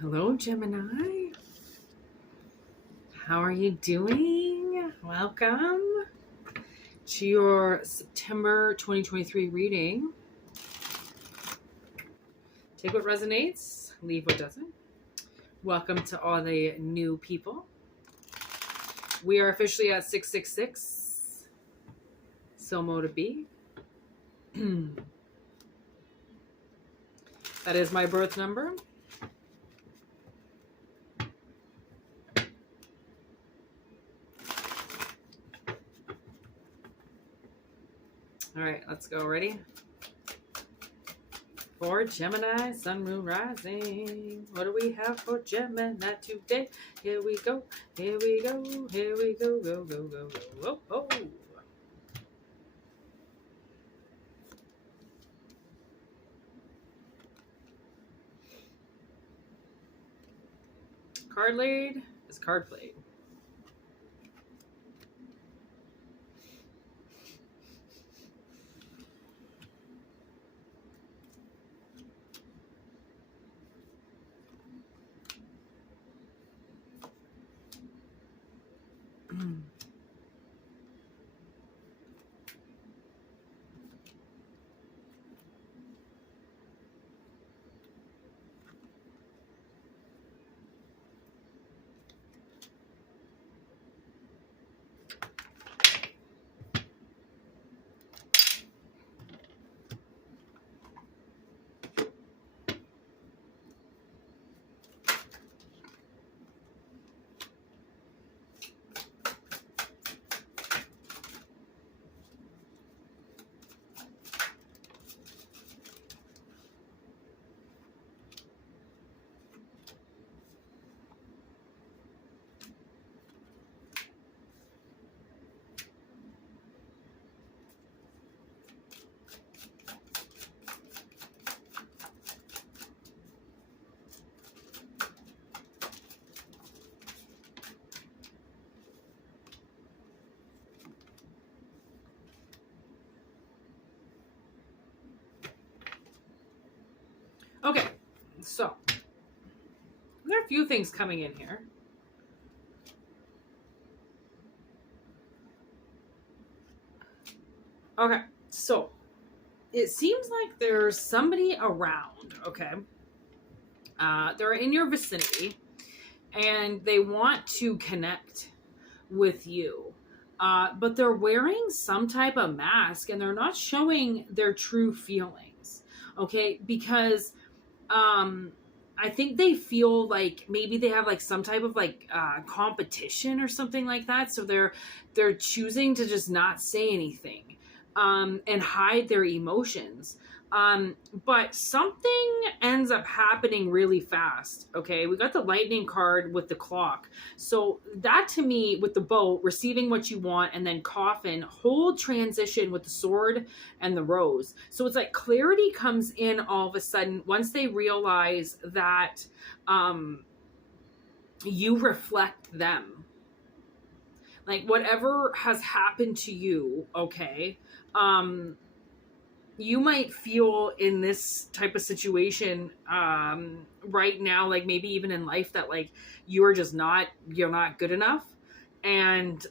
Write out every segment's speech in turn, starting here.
Hello, Gemini. How are you doing? Welcome to your September 2023 reading. Take what resonates, leave what doesn't. Welcome to all the new people. We are officially at 666. Somo to be. That is my birth number. All right, let's go. Ready? For Gemini, Sun, Moon, Rising. What do we have for Gemini today? Here we go. Here we go. Here we go. Go, go, go, go. Oh, oh. Card laid is card played. Okay, so there are a few things coming in here. Okay, so it seems like there's somebody around, okay? They're in your vicinity and they want to connect with you. But they're wearing some type of mask and they're not showing their true feelings, okay? Because I think they feel like maybe they have like some type of like competition or something like that. So they're choosing to just not say anything and hide their emotions. But something ends up happening really fast. Okay, we got the lightning card with the clock. So that to me, with the boat, receiving what you want, and then coffin, whole transition with the sword and the rose. So it's like clarity comes in all of a sudden once they realize that you reflect them. Like whatever has happened to you, okay, you might feel in this type of situation right now, like maybe even in life, that like you're not good enough. And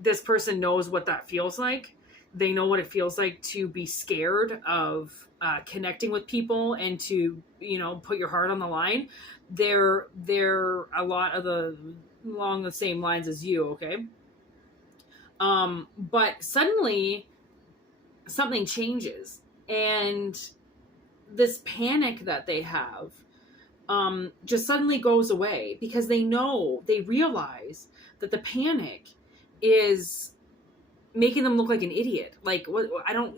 this person knows what that feels like. They know what it feels like to be scared of connecting with people and to, put your heart on the line. They're a lot of along the same lines as you, okay? But suddenly something changes, and this panic that they have just suddenly goes away because they realize that the panic is making them look like an idiot. Like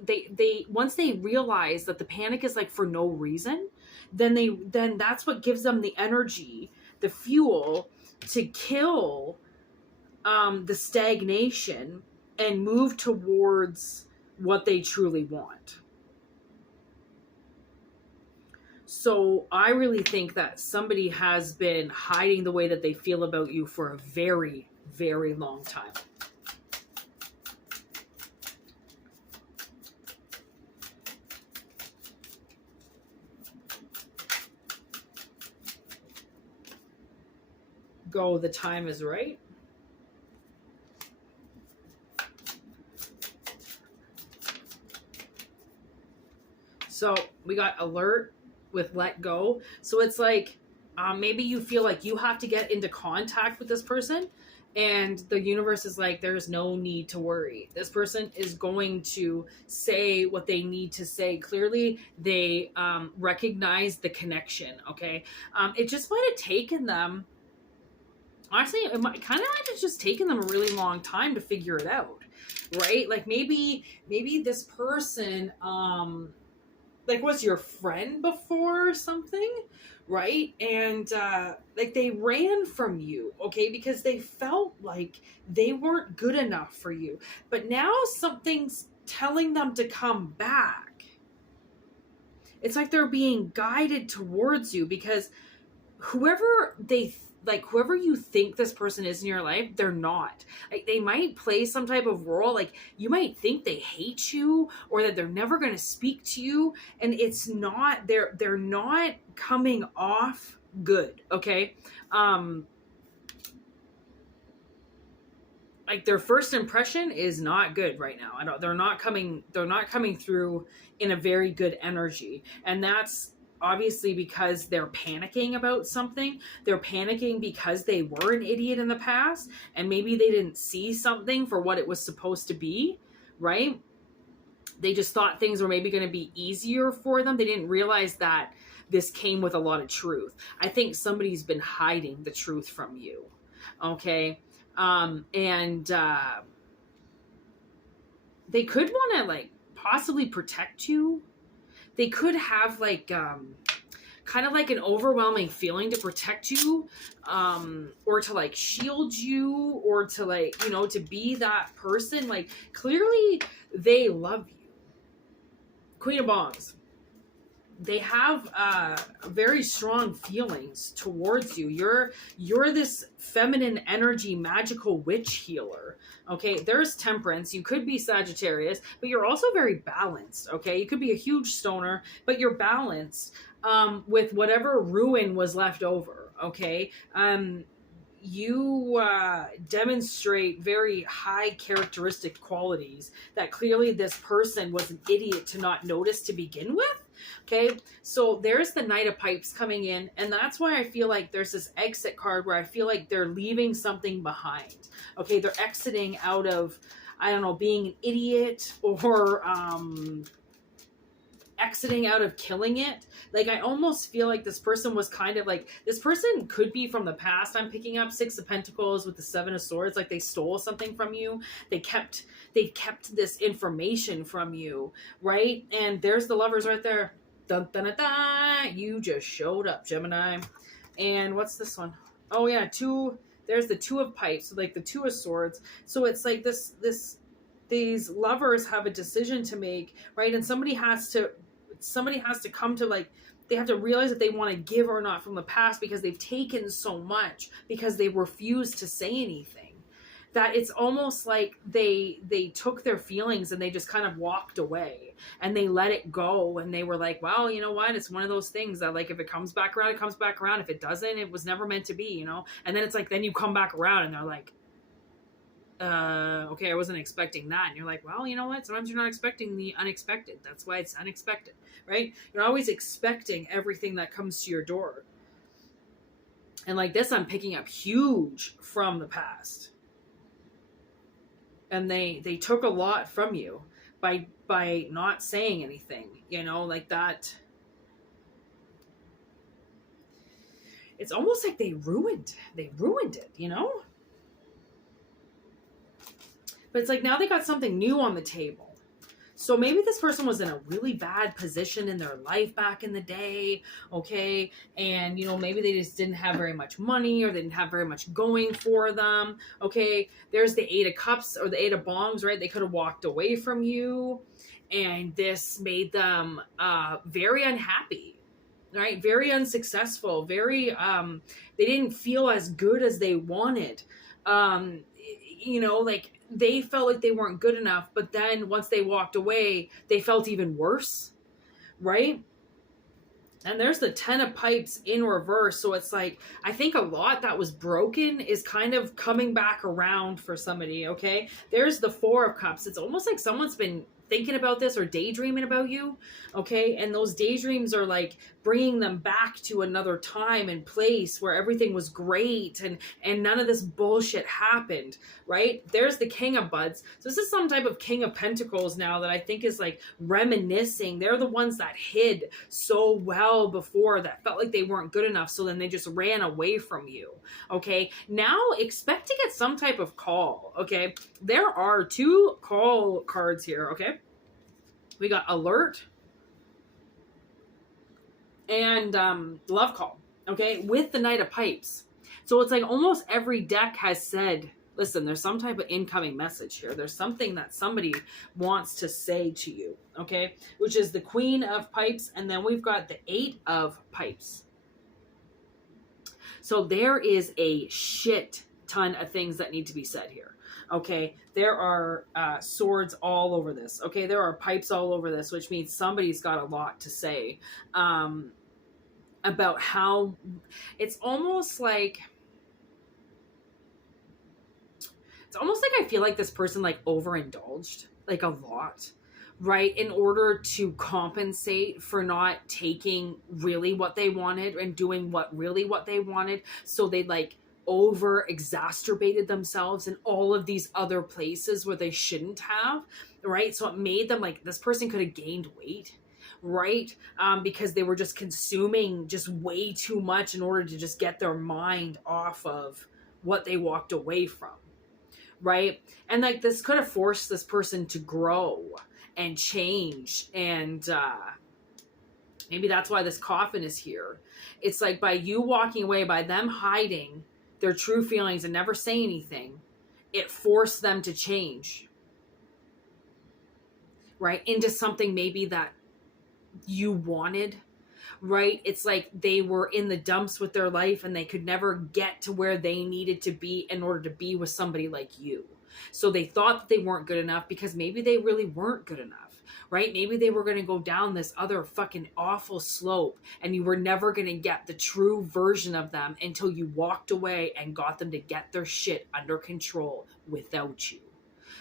they once they realize that the panic is like for no reason, then that's what gives them the energy, the fuel to kill the stagnation and move towards what they truly want. So I really think that somebody has been hiding the way that they feel about you for a very, very long time. go the time is right. So we got alert with let go. So it's like maybe you feel like you have to get into contact with this person, and the universe is like, there's no need to worry. This person is going to say what they need to say clearly. They recognize the connection. Okay. It just might have taken them, honestly, it might have just taken them a really long time to figure it out. Right. Like maybe this person, like was your friend before or something, right? And like they ran from you, okay, because they felt like they weren't good enough for you. But now something's telling them to come back. It's like they're being guided towards you, because whoever you think this person is in your life, they're not. Like they might play some type of role. Like you might think they hate you, or that they're never going to speak to you, and it's not. They're not coming off good. Okay. Like their first impression is not good right now. They're not coming through in a very good energy, and that's obviously because they're panicking about something. They're panicking because they were an idiot in the past, and maybe they didn't see something for what it was supposed to be, right? They just thought things were maybe going to be easier for them. They didn't realize that this came with a lot of truth. I think somebody's been hiding the truth from you. Okay. And they could want to like possibly protect you. They could have like kind of like an overwhelming feeling to protect you, or to like shield you, or to like, to be that person. Like clearly they love you. Queen of Wands. They have very strong feelings towards you. You're this feminine energy, magical witch healer. Okay, there's Temperance. You could be Sagittarius, but you're also very balanced. Okay, you could be a huge stoner, but you're balanced with whatever ruin was left over. Okay, you demonstrate very high characteristic qualities that clearly this person was an idiot to not notice to begin with. Okay, so there's the Knight of Pipes coming in, and that's why I feel like there's this exit card where I feel like they're leaving something behind. Okay, they're exiting out of, I don't know, being an idiot, or exiting out of killing it. Like I almost feel like this person was kind of like, this person could be from the past. I'm picking up Six of Pentacles with the Seven of Swords. Like they stole something from you. They kept this information from you, right? And there's the Lovers right there. Dun, dun, dun, dun. You just showed up, Gemini. And what's this one? Oh yeah, there's the Two of Pipes, so like the Two of Swords. So it's like these lovers have a decision to make, right? And somebody has to come to, like, they have to realize that they want to give or not from the past, because they've taken so much, because they refuse to say anything, that it's almost like they took their feelings and they just kind of walked away and they let it go. And they were like, well, you know what? It's one of those things that, like, if it comes back around, it comes back around. If it doesn't, it was never meant to be, And then it's like, then you come back around and they're like, okay, I wasn't expecting that. And you're like, well, you know what? Sometimes you're not expecting the unexpected. That's why it's unexpected, right? You're always expecting everything that comes to your door. And like this, I'm picking up huge from the past. And they took a lot from you by not saying anything, like that. It's almost like they ruined it, But it's like now they got something new on the table. So maybe this person was in a really bad position in their life back in the day, okay? And, maybe they just didn't have very much money, or they didn't have very much going for them, okay? There's the Eight of Cups or the Eight of Bongs, right? They could have walked away from you, and this made them very unhappy, right? Very unsuccessful, very, they didn't feel as good as they wanted. Like they felt like they weren't good enough, but then once they walked away, they felt even worse, right? And there's the 10 of pipes in reverse. So it's like, I think a lot that was broken is kind of coming back around for somebody, okay? There's the 4 of cups. It's almost like someone's been thinking about this or daydreaming about you, okay? And those daydreams are like bringing them back to another time and place where everything was great and none of this bullshit happened, right? There's the King of Buds. So this is some type of King of Pentacles now that I think is like reminiscing. They're the ones that hid so well before, that felt like they weren't good enough, so then they just ran away from you, okay? Now expect to get some type of call, okay? There are 2 call cards here, okay? We got alert and love call, okay, with the Knight of Pipes. So it's like almost every deck has said, listen, there's some type of incoming message here. There's something that somebody wants to say to you, okay, which is the Queen of Pipes, and then we've got the 8 of Pipes. So there is a shit ton of things that need to be said here. Okay, there are swords all over this. Okay, there are pipes all over this, which means somebody's got a lot to say about how it's almost like I feel like this person like overindulged like a lot, right? In order to compensate for not taking really what they wanted and doing what they wanted. So they like over exacerbated themselves in all of these other places where they shouldn't have, right? So it made them like, this person could have gained weight, right? Because they were just consuming just way too much in order to just get their mind off of what they walked away from, right? And like this could have forced this person to grow and change, and maybe that's why this coffin is here. It's like by you walking away, by them hiding their true feelings and never say anything, it forced them to change, right? Into something maybe that you wanted, right? It's like they were in the dumps with their life and they could never get to where they needed to be in order to be with somebody like you. So they thought that they weren't good enough because maybe they really weren't good enough. Right? Maybe they were going to go down this other fucking awful slope and you were never going to get the true version of them until you walked away and got them to get their shit under control without you.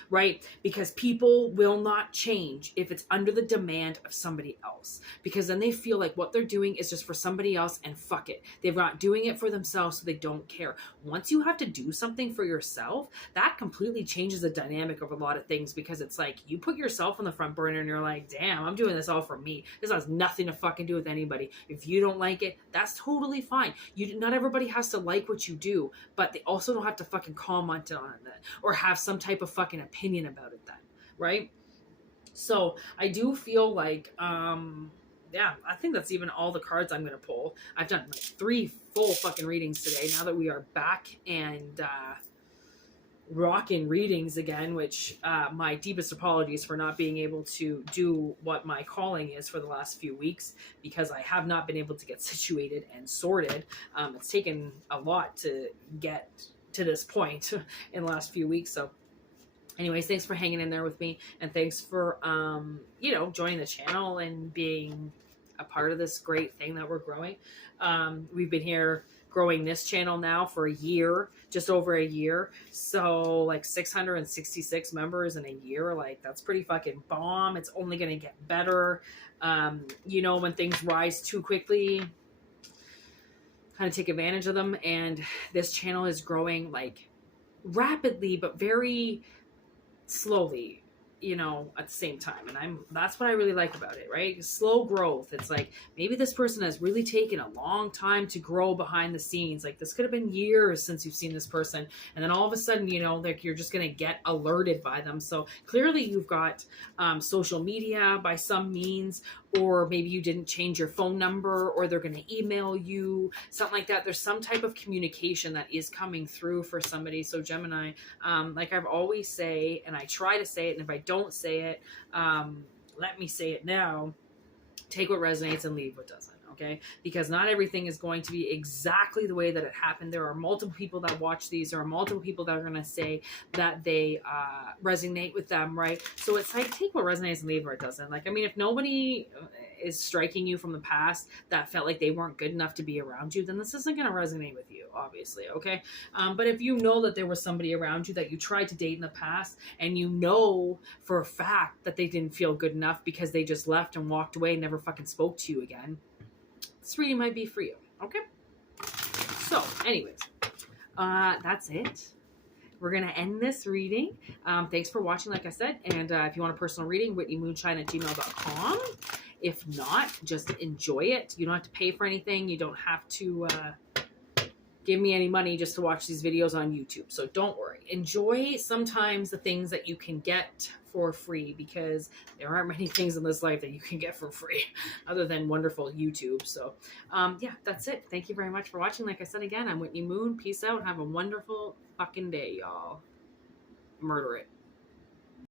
Right? Because people will not change if it's under the demand of somebody else. Because then they feel like what they're doing is just for somebody else and fuck it. They're not doing it for themselves, so they don't care. Once you have to do something for yourself, that completely changes the dynamic of a lot of things, because it's like you put yourself on the front burner and you're like, damn, I'm doing this all for me. This has nothing to fucking do with anybody. If you don't like it, that's totally fine. Not everybody has to like what you do, but they also don't have to fucking comment on it or have some type of fucking opinion about it then, right? So I do feel like yeah, I think that's even all the cards I'm gonna pull. I've done like 3 full fucking readings today now that we are back and rocking readings again, which my deepest apologies for not being able to do what my calling is for the last few weeks, because I have not been able to get situated and sorted. It's taken a lot to get to this point in the last few weeks. So anyways, thanks for hanging in there with me, and thanks for joining the channel and being a part of this great thing that we're growing. We've been here growing this channel now for a year, just over a year. So like 666 members in a year, like that's pretty fucking bomb. It's only going to get better. When things rise too quickly, kind of take advantage of them. And this channel is growing like rapidly, but very slowly, at the same time. And that's what I really like about it, right? Slow growth. It's like maybe this person has really taken a long time to grow behind the scenes. Like this could have been years since you've seen this person, and then all of a sudden, like you're just gonna get alerted by them. So clearly you've got social media by some means, or maybe you didn't change your phone number, or they're gonna email you, something like that. There's some type of communication that is coming through for somebody. So Gemini, like I've always say, and I try to say it, and if I don't say it, let me say it now: take what resonates and leave what doesn't. Okay, because not everything is going to be exactly the way that it happened. There are multiple people that watch these. There are multiple people that are going to say that they resonate with them, right? So it's like, take what resonates and leave where it doesn't. Like, I mean, if nobody, is striking you from the past that felt like they weren't good enough to be around you, then this isn't going to resonate with you, obviously, okay? But if you know that there was somebody around you that you tried to date in the past, and you know for a fact that they didn't feel good enough because they just left and walked away and never fucking spoke to you again, this reading might be for you, okay? So, anyways, that's it. We're going to end this reading. Thanks for watching, like I said. And if you want a personal reading, whitneymoonshine@gmail.com. If not, just enjoy it. You don't have to pay for anything. You don't have to give me any money just to watch these videos on YouTube. So don't worry. Enjoy sometimes the things that you can get for free, because there aren't many things in this life that you can get for free other than wonderful YouTube. So yeah, that's it. Thank you very much for watching. Like I said again, I'm Whitney Moon. Peace out. Have a wonderful fucking day, y'all. Murder it.